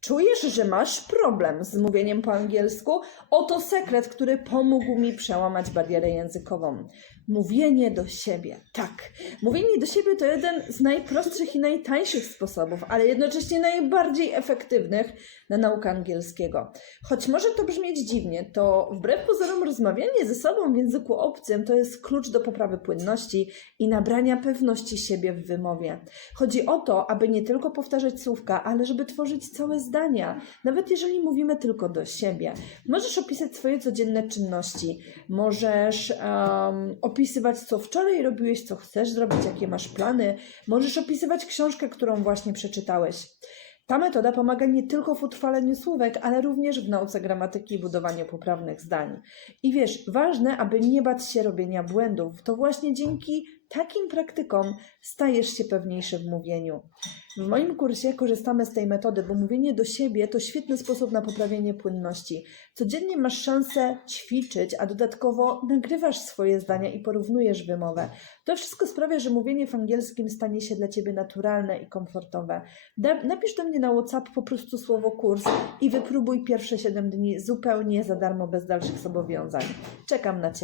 Czujesz, że masz problem z mówieniem po angielsku? Oto sekret, który pomógł mi przełamać barierę językową. Mówienie do siebie. Tak, mówienie do siebie to jeden z najprostszych i najtańszych sposobów, ale jednocześnie najbardziej efektywnych na naukę angielskiego. Choć może to brzmieć dziwnie, to wbrew pozorom rozmawianie ze sobą w języku obcym to jest klucz do poprawy płynności i nabrania pewności siebie w wymowie. Chodzi o to, aby nie tylko powtarzać słówka, ale żeby tworzyć całe zdania, nawet jeżeli mówimy tylko do siebie. Możesz opisać swoje codzienne czynności, możesz um, opisywać, co wczoraj robiłeś, co chcesz zrobić, jakie masz plany, możesz opisywać książkę, którą właśnie przeczytałeś. Ta metoda pomaga nie tylko w utrwaleniu słówek, ale również w nauce gramatyki i budowaniu poprawnych zdań. I wiesz, ważne, aby nie bać się robienia błędów. To właśnie dzięki takim praktykom stajesz się pewniejszy w mówieniu. W moim kursie korzystamy z tej metody, bo mówienie do siebie to świetny sposób na poprawienie płynności. Codziennie masz szansę ćwiczyć, a dodatkowo nagrywasz swoje zdania i porównujesz wymowę. To wszystko sprawia, że mówienie w angielskim stanie się dla ciebie naturalne i komfortowe. Napisz do mnie na WhatsApp po prostu słowo kurs i wypróbuj pierwsze 7 dni zupełnie za darmo, bez dalszych zobowiązań. Czekam na ciebie.